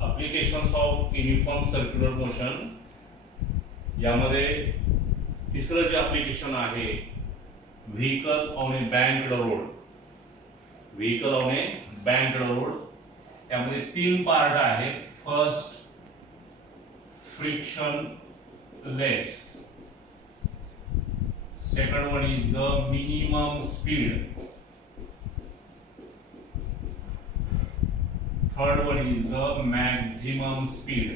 applications of uniform circular motion यामध्ये तिसरं जे ॲप्लिकेशन आहे vehicle on a banked road. Vehicle on a banked road त्यामध्ये तीन पार्ट आहेत. First frictionless, second one is the minimum speed, third one is the maximum speed.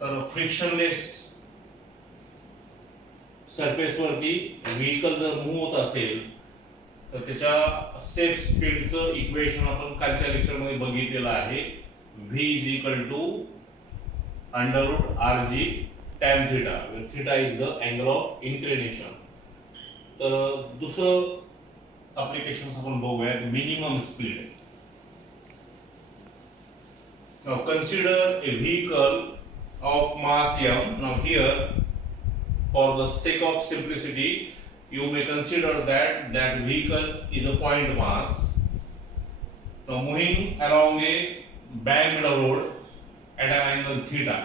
तर frictionless surface वरती vehicle जर मूव्ह होत असेल तर त्याच्या सेफ स्पीडचं इक्वेशन आपण कालच्या लेक्चर मध्ये बघितलेलं आहे. v is equal to under root rg tan theta, where theta is the angle of inclination. तर दुसरं ॲप्लिकेशन आपण बघूया minimum speed. Now consider a vehicle of mass m. Now here, for the sake of simplicity, you may consider that vehicle is a point mass. Now moving along a banked road at an angle theta,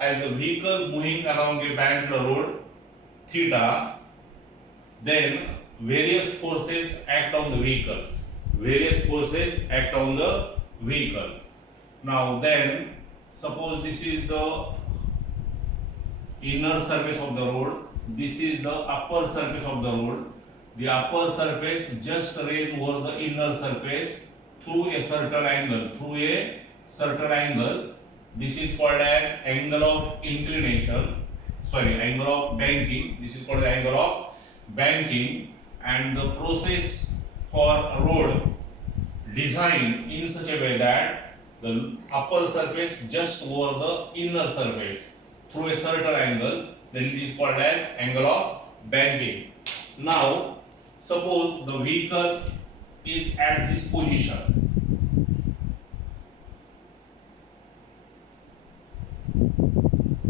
as the vehicle moving along a banked road theta, then various forces act on the vehicle. Now then, suppose this is the inner surface of the road, this is the upper surface of the road. The upper surface just raise over the inner surface through a certain angle. This is called as angle of inclination. Angle of banking. This is called the angle of banking. And the process for a road designed in such a way that the upper surface just over the inner surface through a certain angle, then it is called as angle of banking. Now, suppose the vehicle is at this position.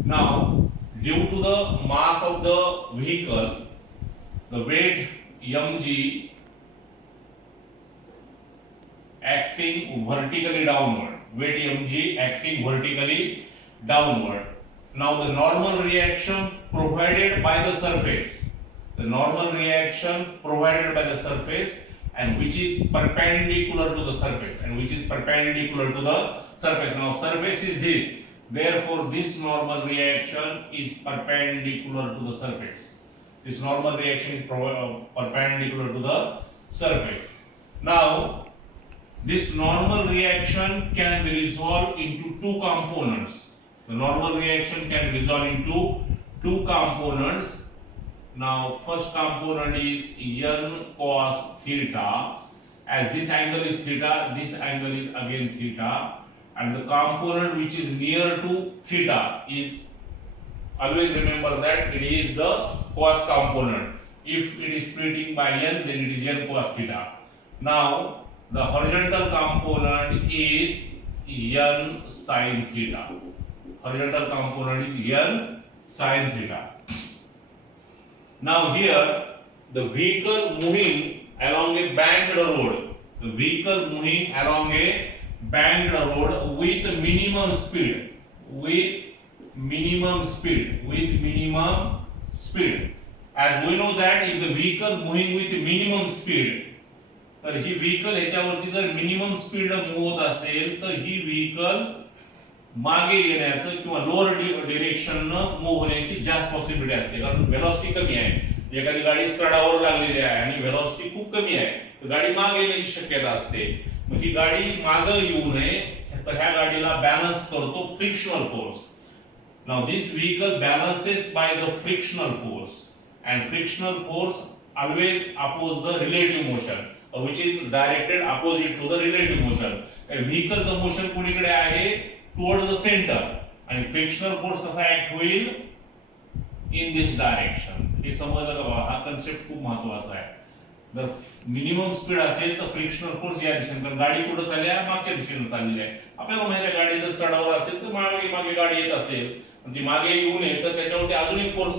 Now, due to the mass of the vehicle, the weight mg acting vertically downward. Now the normal reaction provided by the surface, and which is perpendicular to the surface, Now surface is this, therefore this normal reaction is perpendicular to the surface. Now this normal reaction can be resolved into two components. Now first component is n cos theta. As this angle is theta, this angle is again theta, and the component which is near to theta is, always remember that it is the cos component. If it is splitting by n, then it is n cos theta. Now the horizontal component is n sin theta. Now here the vehicle moving along a banked road, with minimum speed. As we know that if the vehicle moving with minimum speed, तर ही vehicle याच्यावरती जर minimum speed move होत असेल तर ही vehicle मागे येण्याचं किंवा lower डिरेक्शननं move होण्याची जास्त पॉसिबिलिटी असते, कारण व्हेलॉसिटी कमी आहे. एखादी गाडी चढावर लागलेली आहे आणि व्हेलॉसिटी खूप कमी आहे तर गाडी मागे येण्याची शक्यता असते. मग ही गाडी मागे येऊ नये तर ह्या गाडीला बॅलन्स करतो frictional force. Now this vehicle balances by the frictional force, and frictional force always oppose the relative motion, which is directed opposite to the relative motion. Vehicle चं मोशन कुणीकडे आहे, टुवर्ड द सेंटर, आणि frictional force कसा act होईल, in this direction. हे समजलं का बाबा? हा concept खूप महत्त्वाचा आहे. जर मिनिमम स्पीड असेल तर फ्रिक्शनल फोर्स या दिशेने, कारण गाडी कुठे चालली आहे, मागच्या दिशेने चाललेली आहे. आपल्याला माहिती आहे गाडी जर चढावर असेल तर मागे गाडी येत असेल, ती मागे येऊ नये तर त्याच्यावरती अजून एक फोर्स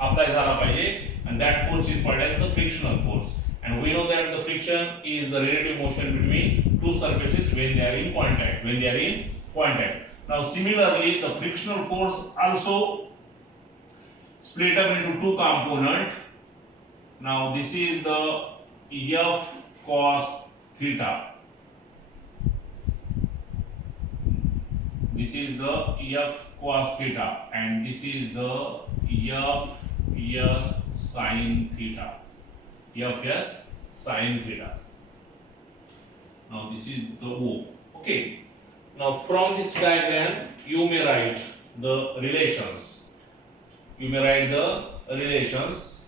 अप्लाय झाला पाहिजे, and that force is called as the frictional force. And we know that the friction is the relative motion between two surfaces when they are in contact. Now similarly, the frictional force also split up into two components. Now this is the F cos theta. This is the F cos theta, and this is the F S sin theta. Fs sin theta. Now this is the O. Okay. Now from this diagram you may write the relations.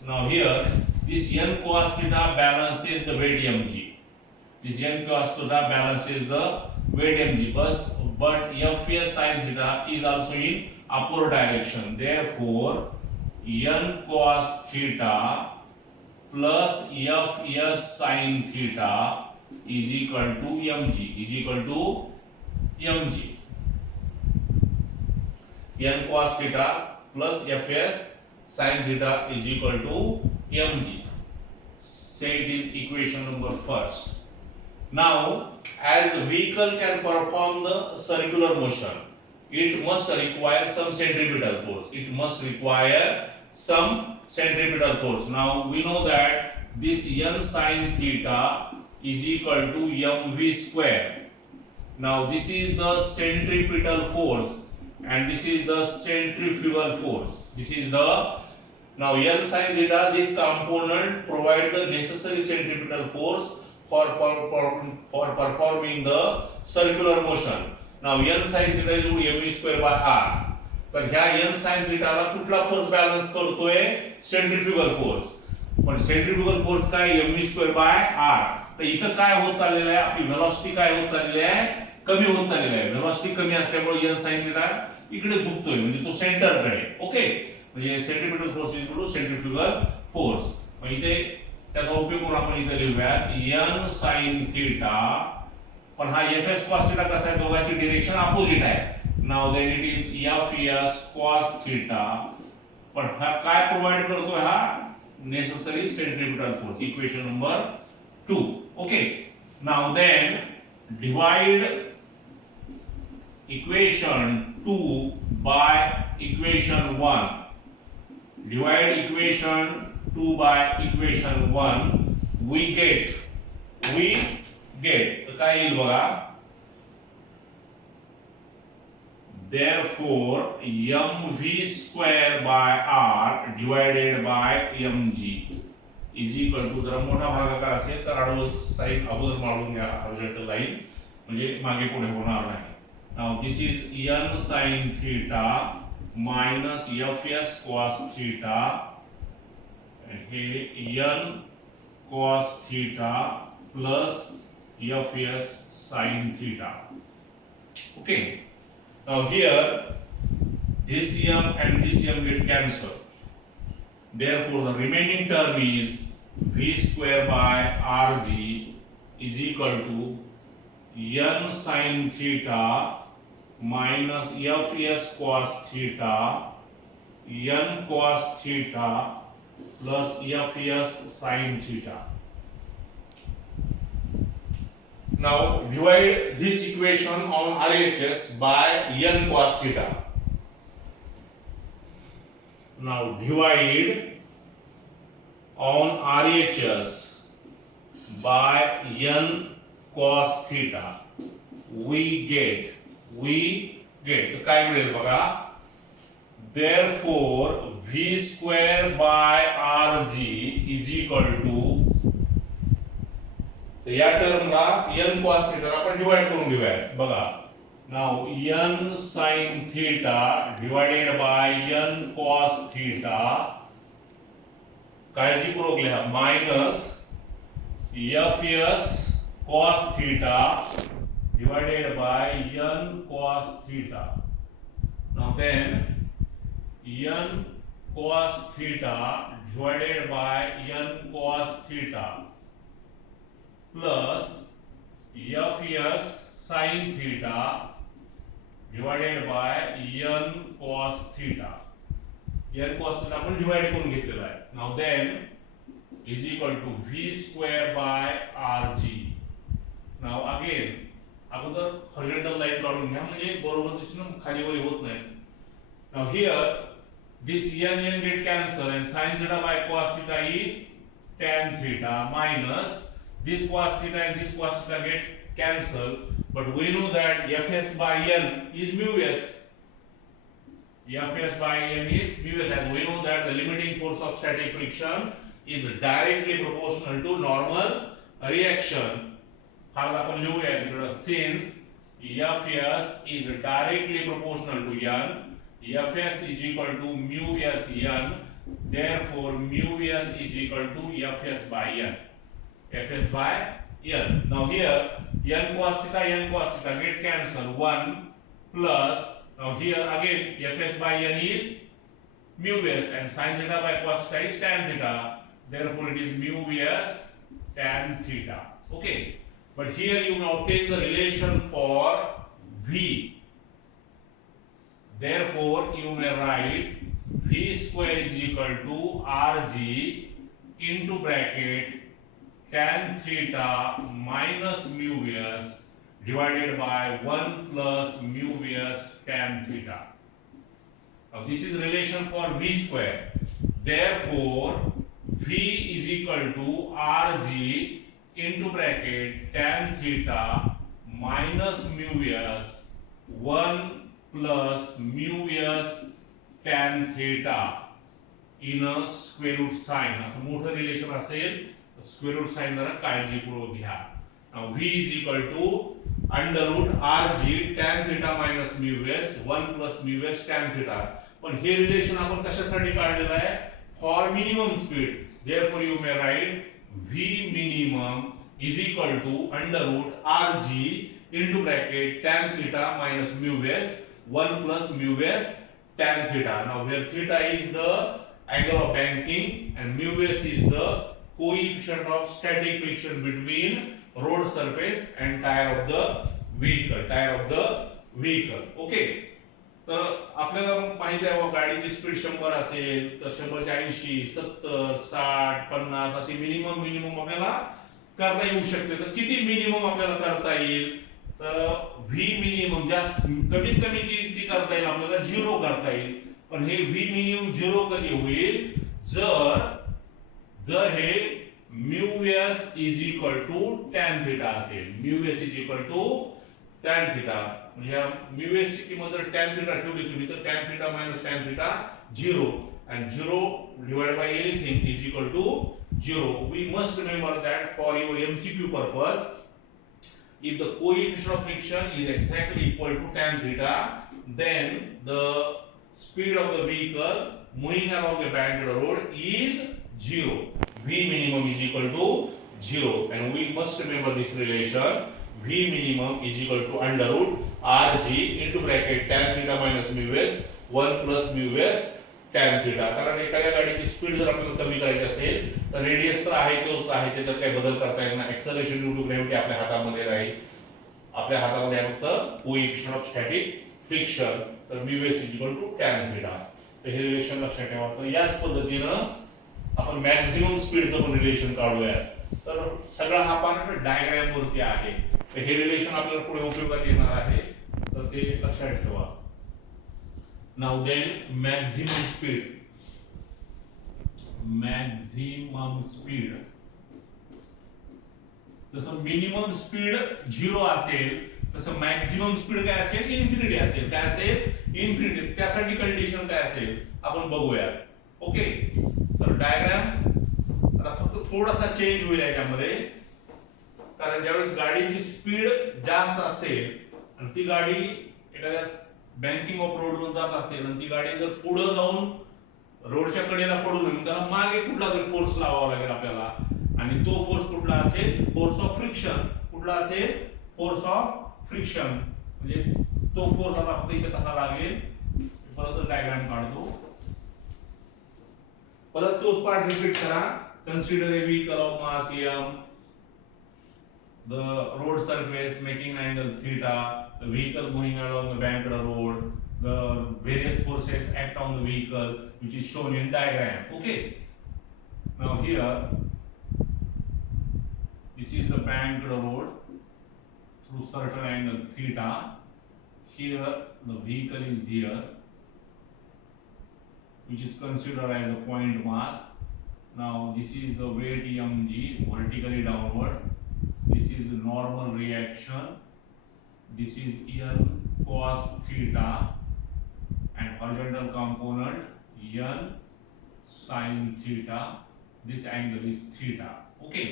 Now here this n cos theta balances the weight mg. But Fs sin theta is also in upward direction. Therefore n cos theta plus Fs sin theta is equal to mg. N cos theta plus Fs sin theta is equal to mg. Say it is equation number first. Now, as the vehicle can perform the circular motion, it must require some centripetal force. Now we know that this n sin theta is equal to mv square. Now this is the centripetal force and this is the centrifugal force. Now n sin theta, this component provides the necessary centripetal force for performing the circular motion. Now n sin theta is equal to mv square by r. तर ह्या n sin theta ला कुठला force balance करतोय? Centrifugal force. पण centrifugal force काय? mv square by r. तर इथं काय होत चाललेलं आहे? आपली व्हेलॉसिटी काय होत चाललेली आहे? कमी होत चाललेली आहे. व्हेलॉसिटी कमी असल्यामुळे n sin theta इकडे झुकतोय, म्हणजे तो सेंटरकडे. ओके, म्हणजे centripetal force is equal to centrifugal force. मग इथे त्याचा उपयोग करून आपण इथे लिहूयात n sin theta. पण हा fs cos theta कसा आहे? दोघांची डायरेक्शन अपोजिट आहे. Now then it is Fs cos theta. पण हा काय प्रोवाइड करतोय? हा necessary centripetal force. Equation number 2. Okay, now then divide equation 2 by equation 1. Divide equation 2 by equation 1. We get तर काय येईल बघा? Therefore mv square by r divided by mg is equal to, जरा मोठा भागाकार असेल तर आडवं साईड अगोदर मारून घ्या, हॉरिझॉन्टल लाईन, म्हणजे मागे पुढे होणार नाही. Now this is n sin theta minus fs cos theta, hey n cos theta plus fs sin theta. Okay. Now here this m and this m get cancelled. Therefore the remaining term is v square by rg is equal to n sin theta minus fs cos theta n cos theta plus fs sin theta. Now divide this equation on RHS by n cos theta. Now divide on RHS by n cos theta. We get तर काय मिळेल बघा? Therefore v square by rg is equal to, तर या टर्मला n cos theta आपण divide करून घेऊया बघा. Now n sin theta divided by n cos theta, काळजीपूर्वक लिहा, minus fs cos theta divided by n cos theta. Now then n cos theta divided by n cos theta plus fs sin theta divided by n cos theta. n cos theta आपण divide करून घेतलेला आहे. Now then is equal to v square by rg. Now again अगोदर horizontal line काढून घ्या म्हणजे बरोबरचे चिन्ह खाली वर होत नाही. Now here this n get cancel and sin theta by cos theta is tan theta minus this cos theta and this cos theta get cancel, but we know that fs by n is mu s. Fs by n is mu s, as we know that the limiting force of static friction is directly proportional to normal reaction. Formula आपण लिहूया इकडे, since Fs is directly proportional to n, Fs is equal to mu s n, therefore mu s is equal to Fs by n. Fs by n. Now here n cos theta get cancel, 1 plus, now here again Fs by n is mu s and sin theta by cos theta is tan theta, therefore it is mu s tan theta. Okay. But here you may obtain the relation for V. Therefore, you may write V square is equal to Rg into bracket tan theta minus mu s divided by 1 plus mu s tan theta. Now this is relation for V square. Therefore, V is equal to Rg into bracket tan theta minus mu s 1 plus mu s tan theta in a square root sign. असं मोठं relation असेल तर square root sine जरा काळजीपूर्वक घ्या. Now v is equal to under root rg tan theta minus mu s 1 plus mu s tan theta. पण हे relation आपण कशासाठी काढलेलं आहे? For minimum speed. Therefore you may write V minimum is equal to under root Rg into bracket tan theta minus mu s 1 plus mu s tan theta. Now where theta is the angle of banking and mu s is the coefficient of static friction between road surface and tire of the vehicle. Okay. तर आपल्याला माहिती आहे गाडीची speed 100 असेल तर 100 च्या 80 70 60 50 अशी minimum आपल्याला करता येऊ शकते. तर किती मिनिमम आपल्याला करता येईल? तर व्ही मिनिमम जास्त कमीत कमी किती करता येईल आपल्याला? 0 करता येईल. पण हे व्ही मिनिमम 0 कधी होईल? जर हे mu S is equal to tan theta असेल. Mu S is equal to tan theta म्हणजे म्यू एस ची किंमत जर टॅन थीटा ठेवली तुम्ही तर tan theta minus tan theta 0 and 0 divided by anything is equal to 0. We must remember that for your MCQ purpose, if the coefficient of friction is exactly equal to tan theta, then the speed of the vehicle moving along a banked road is 0. V minimum is equal to 0, and we must remember this relation. V minimum is equal to under root Rg into bracket tan theta minus mu s 1 plus mu s tan theta. कारण एखाद्या गाडीची speed जर आपल्याला कमी करायची असेल तर radius तर आहे तोच आहे, त्याच्यात काही बदल करता येणार नाही. एक्सेलरेशन ड्यू टू ग्रॅव्हिटी आपल्या हातामध्ये राहील. आपल्या हातामध्ये आहे फक्त कोएफिशिएंट ऑफ स्टॅटिक फ्रिक्शन. तर mu s is equal to tan theta. तर हे रिलेशन लक्षात ठेवा. तर याच पद्धतीनं आपण मॅक्सिमम स्पीडचं पण रिलेशन काढूया. तर सगळा हा पार्ट डायग्राम वरती आहे. तर हे रिलेशन आपल्याला पुढे उपयोगात येणार आहे, तर ते लक्षात ठेवा. Now then maximum speed. जसं मिनिमम स्पीड 0 असेल तसं मॅक्सिमम स्पीड काय असेल? इन्फिनिटी असेल. काय असेल? इन्फिनिटी. त्यासाठी कंडिशन काय असेल आपण बघूया. ओके. तर डायग्राम आता फक्त थोडासा चेंज होईल याच्यामध्ये, कारण ज्यावेळेस गाडीची स्पीड जास्त असेल आणि ती गाडी एखाद्या बँकिंग ऑफ रोडवर जात असेल आणि ती गाडी जर पुढे जाऊन रोडच्या कडेला पडू नये, त्याला मागे कुठला तरी फोर्स लावावा लागेल आपल्याला. आणि तो फोर्स कुठला असेल? Force of friction. कुठला असेल? Force of friction. म्हणजे तो फोर्स आता फक्त इथे कसा लागेल? परत डायग्राम काढतो. परत तोच पार्ट रिपीट करा. Consider A vehicle of mass m, the road surface making angle theta, the vehicle moving along the banked road, the various forces act on the vehicle which is shown in diagram. Okay. Now here, this is the banked road through certain angle theta. Here the vehicle is there, which is considered as the point mass. Now this is the weight mg vertically downward. This is normal reaction. This is N cos theta, and horizontal component N sin theta. This angle is theta. Okay.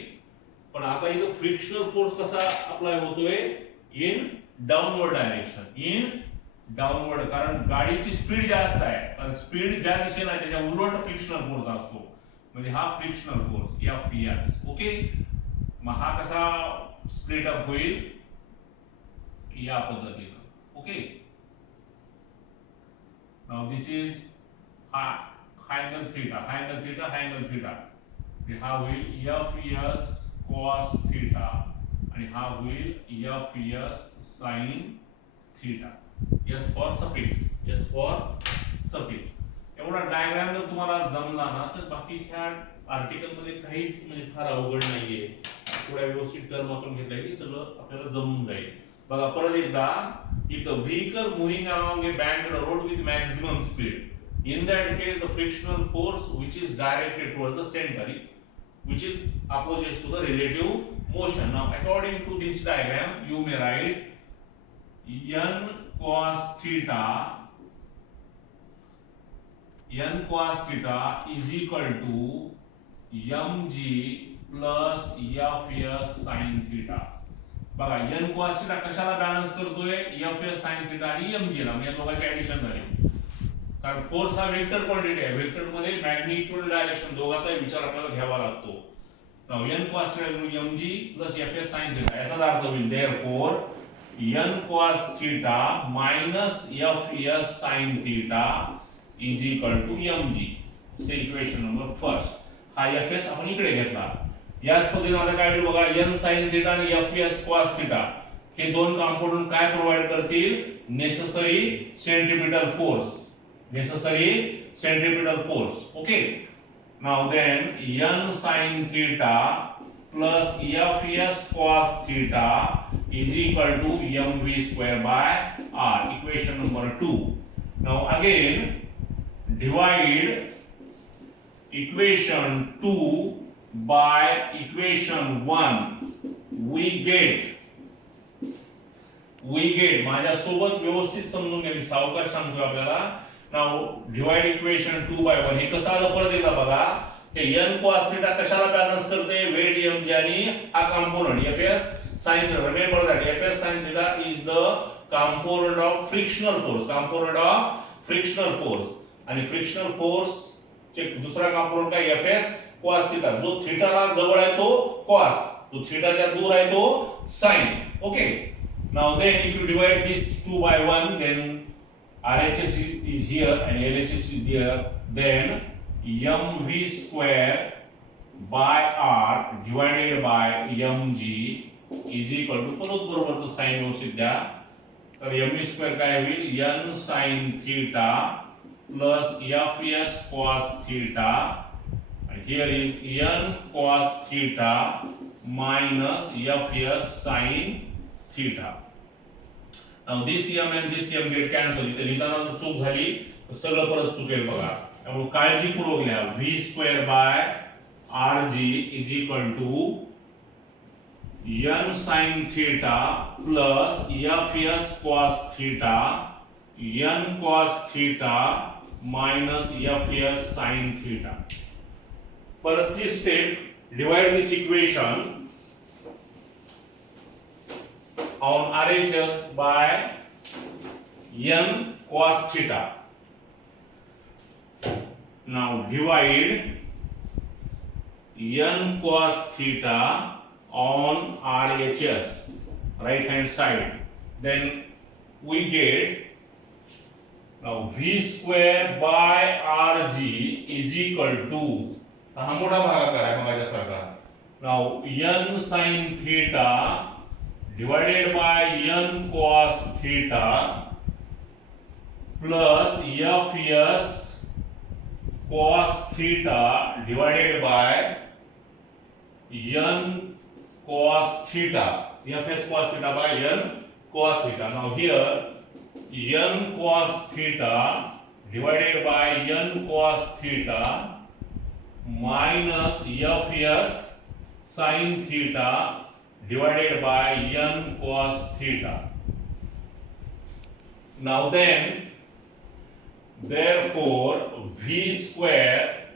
पण आता इथं frictional force कसा apply होतोय? In downward direction. In downward, कारण गाडीची speed जास्त आहे. Speed ज्या दिशेला आहे त्याच्या उलट फ्रिक्शनल फोर्स असतो. म्हणजे हा फ्रिक्शनल फोर्स Fs. ओके. मग हा कसा स्प्लिट अप होईल? या पद्धतीने. Okay. Now this is angle theta, angle theta, angle theta. हा होईल Fs cos theta आणि हा होईल Fs sin theta. S for suffix, S for suffix. एवढा डायग्राम जर तुम्हाला जमला ना तर बाकी ह्या आर्टिकल मध्ये काहीच म्हणजे फार अवघड नाहीये. थोड्या व्यवस्थित टर्म आपण घेतला की सगळं आपल्याला जमून जाईल. बघा परत एकदा, if the vehicle moving along a banked road with maximum speed, in that case the frictional force which is directed towards the center, which is opposite to the relative motion. Now according to this diagram you may write n cos theta is equal to mg plus Fs sin theta. बघा n cos theta कशाला balance करतोय? Fs sin theta आणि mg ला, म्हणजे या दोघांची addition झाली. कारण force हा वेक्टर क्वांटिटी आहे. वेक्टर मध्ये मॅग्निट्यूड डायरेक्शन दोघांचा विचार आपल्याला घ्यावा लागतो. Now n cos theta mg plus Fs sin theta याचा अर्थ होईल therefore n cos theta minus Fs sin theta is equal to mg. से इक्वेशन नंबर फर्स्ट. हा Fs आपण इकडे घेतला. याच पद्धतीने आता काय होईल बघा, n sin theta आणि Fs cos theta हे दोन कंपोनंट काय प्रोव्हाइड करतील? Necessary centripetal force. Necessary centripetal force. Okay. Now then n sin theta plus Fs cos theta is equal to mv square by r. Equation number 2. Now again divide equation 2 by equation 1. We get माझ्या सोबत व्यवस्थित समजून घ्या, मी सावकाश सांगतो आपल्याला. Now divide equation 2 by 1. हे कसं आलं परत एकदा बघा. हे n cos theta कशाला बॅलन्स करते? वेट mg आणि हा component Fs sin theta. Remember that Fs sin theta is the component of frictional force. Component of frictional force. आणि फ्रिक्शनल फोर्स चे दुसरा कंपोनंट काय? Fs cos theta. जो थीटाला जवळ आहे तो cos, जो थीटाच्या दूर आहे तो sin. Okay. Now then if you divide this 2 by 1, then RHS is here and LHS is there, then mv square by r divided by mg is equal to, परत बरोबरचं sign व्यवस्थित द्या. तर mv square काय होईल? n sin theta plus Fs cos theta, and here is n cos theta minus Fs sin theta. Now this m and this m get cancel. इथे लिहिताना चूक झाली तर सगळं परत चुकेल बघा. त्यामुळे काळजीपूर्वक लिहा. v square by rg is equal to n sin theta plus Fs cos theta n cos theta minus Fs sin theta. परत ती step, divide this equation on RHS by n cos theta. Now divide n cos theta on RHS, right hand side. Then we get, now v square by rg is equal to, हा मोठा भागाकार आहे मगाच्या सारखा. Now n sin theta divided by n cos theta plus Fs cos theta divided by n cos theta. Fs cos theta by n cos theta. Now here n cos theta divided by n cos theta minus Fs sin theta divided by n cos theta. Now then, therefore v square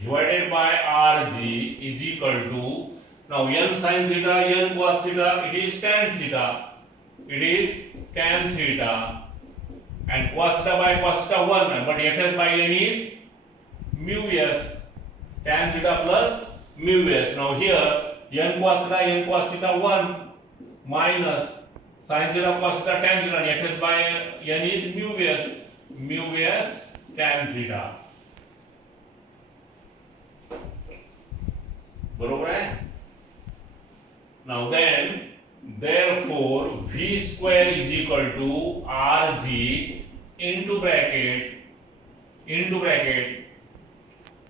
divided by rg is equal to, now n sin theta, n cos theta, it is tan theta. It is tan theta. And cos theta by cos theta 1, but Fs by n is mu s. Tan theta plus mu s. Now here n cos theta 1 minus sin theta cos theta tan theta, and Fs by n is mu s tan theta. बरोबर है? Now then, therefore v square is equal to rg into bracket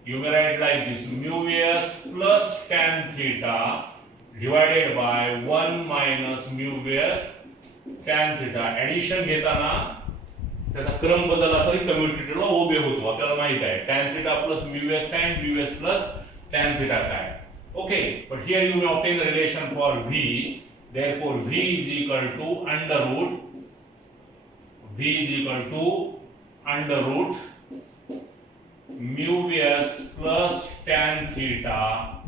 you may write like this, mu s plus tan theta divided by 1 minus mu s tan theta. Addition घेताना त्याचा क्रम बदलला तरी कम्युटेटिव्हला ओबे होतो, आपल्याला माहित आहे. tan theta plus mu s काय, mu s plus tan theta काय. Okay, but here you may obtain the relation for v. Therefore v is equal to under root mu s plus tan theta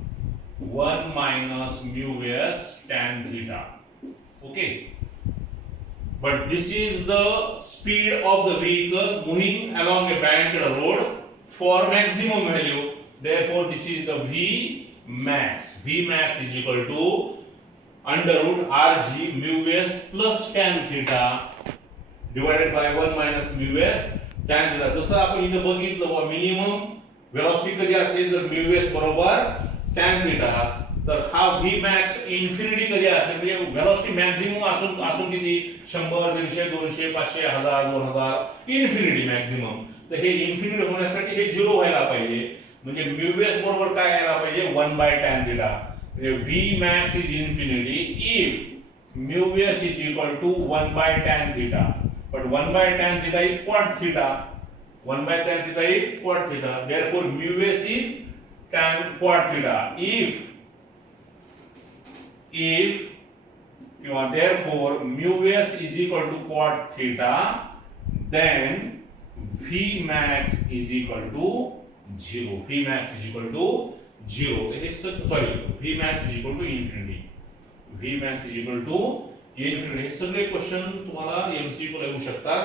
1 minus mu s tan theta. Okay, but this is the speed of the vehicle moving along a banked road for maximum value. Therefore this is the v max. V max is equal to under root rg mu s plus tan theta divided by 1 minus mu s tan theta. जसं आपण इथे बघितलं, minimum velocity कधी असेल तर mu s बरोबर tan theta. तर हा v max इन्फिनिटी कधी असेल, म्हणजे वेलोसिटी मॅक्सिमम असून किती, 100 150 200 500 1000 2000 इन्फिनिटी मॅक्सिमम. तर हे इन्फिनिटी होण्यासाठी हे 0 व्हायला पाहिजे. म्हणजे mu s बरोबर काय यायला पाहिजे, 1 by tan theta. म्हणजे v max is infinity if mu s is equal to 1 by tan theta. But 1 by tan theta is quad theta. 1 by tan theta is quad theta. Therefore mu s is tan quad theta. Therefore mu s is equal to quad theta, then v max is equal to 0. V max is equal to 0. V max is equal to infinity. V max is equal to infinity. हे सगळे question तुम्हाला MCQ ला येऊ शकतात.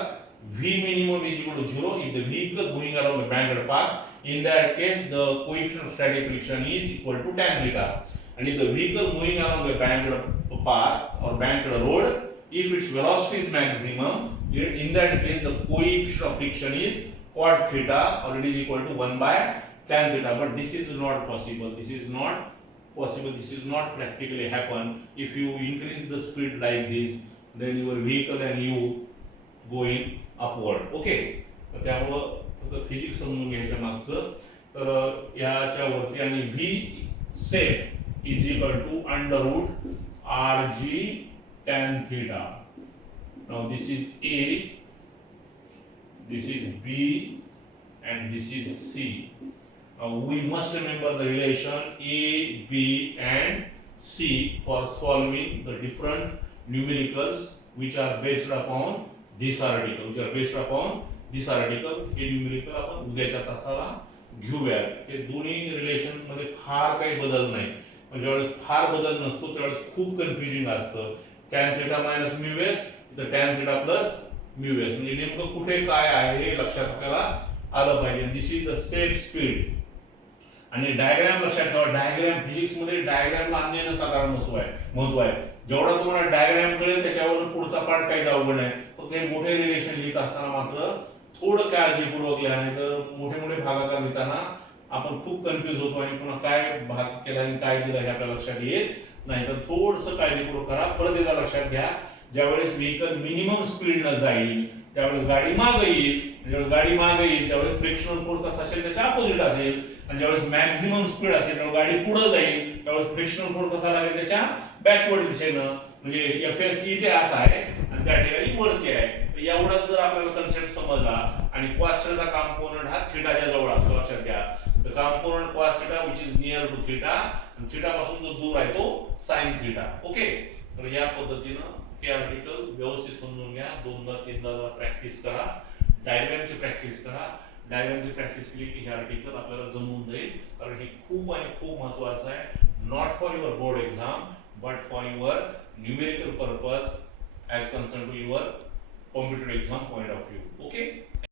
V minimum is equal to 0 if the vehicle going along a banked path. In that case, the coefficient of static friction is equal to tan theta. And if the vehicle moving along a banked path or banked road, if its velocity is maximum, in that case the coefficient of friction is quad theta, or it is equal to 1 by tan theta. But this is not possible. This is not practically happen. If you increase the speed like this, then your vehicle and you going upward. Okay, तर त्यामुळं फक्त physics समजून घ्यायच्या मागचं. तर याच्या वरती आणि v safe is equal to under root rg tan theta. Now this is a, this is b, and this is c. Now we must remember the relation a, b and c for solving the different numericals which are based upon this article. हे numerical आपण उद्याच्या तासाला घेऊया. हे दोन्ही relation मध्ये फार काही बदल नाही. म्हणजे ज्यावेळेस फार बदल नसतो त्यावेळेस खूप कन्फ्युजिंग असतं. tan theta minus mu s, तर tan theta plus mu s, म्हणजे नेमकं कुठे काय आहे हे लक्षात आपल्याला आलं पाहिजे. This is the safe speed. आणि डायग्राम लक्षात ठेवा. डायग्राम फिजिक्स मध्ये डायग्रामला अन्य साधारण महत्व आहे. जेवढा तुम्हाला डायग्राम कळेल त्याच्यावरून पुढचा पार्ट काहीच अवघड नाही. फक्त हे मोठे रिलेशन लिहित असताना मात्र थोडं काळजीपूर्वक लिहा, नाही तर मोठे भागाकार लिहिताना आपण खूप कन्फ्युज होतो आणि पुन्हा काय भाग केला आणि काय दिलं हे आपल्या लक्षात येत नाही. तर थोडंसं काळजीपूर्वक करा. परत एकदा लक्षात घ्या, ज्यावेळेस व्हेकल मिनिमम स्पीडनं जाईल त्यावेळेस गाडी मागे येईल, ज्यावेळेस गाडी मागे येईल त्यावेळेस फ्रिक्शनल फोर्स कसा असेल त्याच्या अपोजिट असेल, आणि ज्यावेळेस मॅक्झिमम स्पीड असेल त्यावेळेस गाडी पुढे जाईल त्यावेळेस फ्रिक्शनल फोर्स कसा लागेल त्याच्या बॅकवर्ड दिशेनं, म्हणजे एफएस इथे असा आहे आणि त्या ठिकाणी वरती आहे. तर एवढा जर आपल्याला कन्सेप्ट समजला आणि cos थीटाचा कंपोनंट हा थीटाच्या जवळ असतो लक्षात घ्या. तर component cos theta which is near to theta आणि थीटा पासून जो दूर आहे तो sin थीटा. ओके, तर या पद्धतीनं हे आर्टिकल व्यवस्थित समजून घ्या, दोनदा तीनदा प्रॅक्टिस करा, डायग्रामची प्रॅक्टिस करा. डायग्रामची प्रॅक्टिस केली की हे आर्टिकल आपल्याला जमून जाईल, कारण हे खूप आणि खूप महत्त्वाचं आहे, not for your board exam but for your numerical purpose as concerned to your competitive exam point of view. Okay.